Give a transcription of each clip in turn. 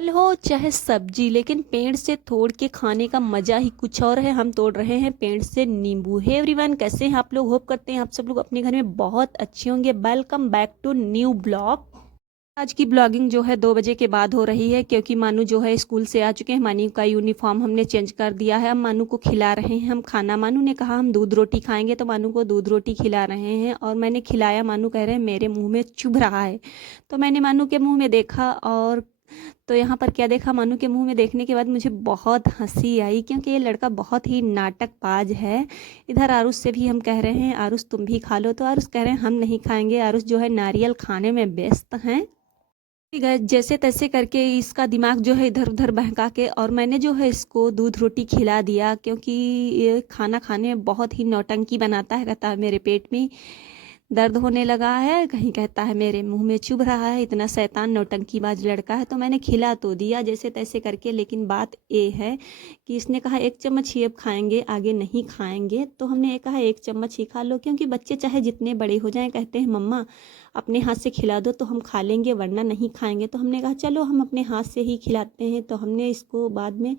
फल हो चाहे सब्जी, लेकिन पेड़ से तोड़ के खाने का मज़ा ही कुछ और है। हम तोड़ रहे हैं पेड़ से नींबू। हे एवरीवन, कैसे हैं आप लोग? होप करते हैं आप सब लोग अपने घर में बहुत अच्छे होंगे। Welcome back to new blog. आज की ब्लॉगिंग जो है 2 बजे के बाद हो रही है, क्योंकि मानू जो है स्कूल से आ चुके हैं। मानू का यूनिफॉर्म हमने चेंज कर दिया है। अब मानू को खिला रहे हैं हम खाना। मानू ने कहा हम दूध रोटी खाएंगे, तो मानू को दूध रोटी खिला रहे हैं और मैंने खिलाया। मानू कह रहे हैं मेरे मुंह में चुभ रहा है, तो मैंने मानू के मुंह में देखा, और तो यहाँ पर क्या देखा, मानू के मुंह में देखने के बाद मुझे बहुत हंसी आई, क्योंकि ये लड़का बहुत ही नाटकबाज है। इधर आरुष से भी हम कह रहे हैं आरुष तुम भी खा लो, तो आरुष कह रहे हैं हम नहीं खाएंगे। आरुष जो है नारियल खाने में व्यस्त हैं। ठीक है, जैसे तैसे करके इसका दिमाग जो है इधर उधर बहका के, और मैंने जो है इसको दूध रोटी खिला दिया, क्योंकि ये खाना खाने में बहुत ही नौटंकी बनाता है। कहता है मेरे पेट में दर्द होने लगा है, कहीं कहता है मेरे मुंह में चुभ रहा है। इतना शैतान नौटंकीबाज लड़का है। तो मैंने खिला तो दिया जैसे तैसे करके, लेकिन बात ये है कि इसने कहा 1 चम्मच ही अब खाएंगे, आगे नहीं खाएंगे। तो हमने ये कहा 1 चम्मच ही खा लो, क्योंकि बच्चे चाहे जितने बड़े हो जाएं कहते हैं मम्मा अपने हाथ से खिला दो तो हम खा लेंगे, वरना नहीं खाएंगे। तो हमने कहा चलो हम अपने हाथ से ही खिलाते हैं। तो हमने इसको बाद में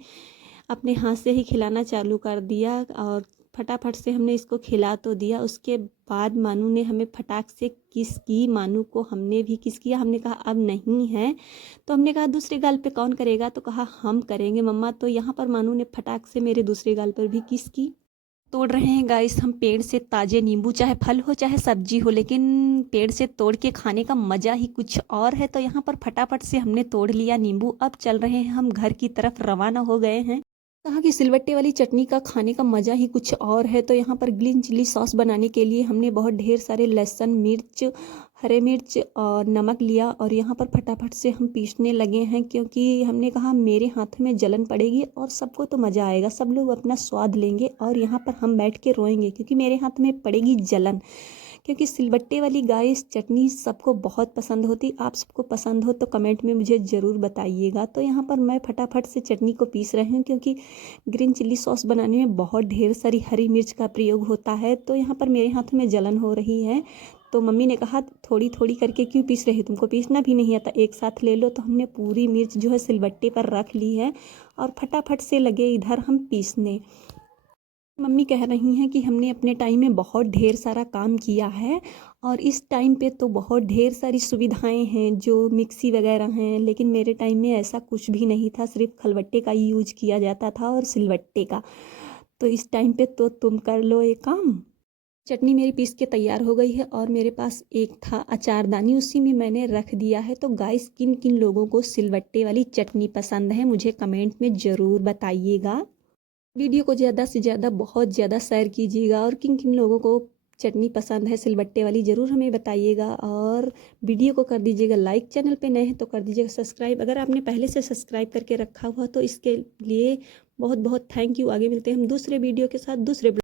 अपने हाथ से ही खिलाना चालू कर दिया, और फटाफट से हमने इसको खिला तो दिया। उसके बाद मानू ने हमें फटाक से किस की। मानू को हमने भी किस किया। हमने कहा अब नहीं है, तो हमने कहा दूसरे गाल पे कौन करेगा, तो कहा हम करेंगे मम्मा। तो यहाँ पर मानू ने फटाक से मेरे दूसरे गाल पर भी किस की। तोड़ रहे हैं गाइस हम पेड़ से ताजे नींबू, चाहे फल हो चाहे सब्जी हो, लेकिन पेड़ से तोड़ के खाने का मज़ा ही कुछ और है। तो यहाँ पर फटाफट से हमने तोड़ लिया नींबू। अब चल रहे हैं हम घर की तरफ, रवाना हो गए हैं। कहा कि सिलबट्टे वाली चटनी का खाने का मज़ा ही कुछ और है। तो यहाँ पर ग्रीन चिली सॉस बनाने के लिए हमने बहुत ढेर सारे लहसुन, मिर्च, हरे मिर्च और नमक लिया, और यहाँ पर फटाफट से हम पीसने लगे हैं, क्योंकि हमने कहा मेरे हाथ में जलन पड़ेगी और सबको तो मज़ा आएगा, सब लोग अपना स्वाद लेंगे और यहाँ पर हम बैठ के रोएंगे, क्योंकि मेरे हाथ में पड़ेगी जलन। क्योंकि सिलबट्टे वाली गाइस चटनी सबको बहुत पसंद होती। आप सबको पसंद हो तो कमेंट में मुझे ज़रूर बताइएगा। तो यहाँ पर मैं फटाफट से चटनी को पीस रही हूँ, क्योंकि ग्रीन चिल्ली सॉस बनाने में बहुत ढेर सारी हरी मिर्च का प्रयोग होता है। तो यहाँ पर मेरे हाथ में जलन हो रही है। तो मम्मी ने कहा थोड़ी थोड़ी करके क्यों पीस रही, तुमको पीसना भी नहीं आता, एक साथ ले लो। तो हमने पूरी मिर्च जो है सिलबट्टे पर रख ली है, और फटाफट से लगे इधर हम पीसने। मम्मी कह रही हैं कि हमने अपने टाइम में बहुत ढेर सारा काम किया है, और इस टाइम पे तो बहुत ढेर सारी सुविधाएं हैं जो मिक्सी वगैरह हैं, लेकिन मेरे टाइम में ऐसा कुछ भी नहीं था। सिर्फ खलबट्टे का ही यूज किया जाता था और सिलबट्टे का। तो इस टाइम पे तो तुम कर लो ये काम। चटनी मेरी पीस के तैयार हो गई है, और मेरे पास एक था अचारदानी, उसी में मैंने रख दिया है। तो गाइस किन किन लोगों को सिलबट्टे वाली चटनी पसंद है मुझे कमेंट में ज़रूर बताइएगा। वीडियो को ज़्यादा से ज़्यादा बहुत ज़्यादा शेयर कीजिएगा, और किन किन लोगों को चटनी पसंद है सिलबट्टे वाली ज़रूर हमें बताइएगा। और वीडियो को कर दीजिएगा लाइक, चैनल पे नए हैं तो कर दीजिएगा सब्सक्राइब। अगर आपने पहले से सब्सक्राइब करके रखा हुआ तो इसके लिए बहुत बहुत थैंक यू। आगे मिलते हैं हम दूसरे वीडियो के साथ, दूसरे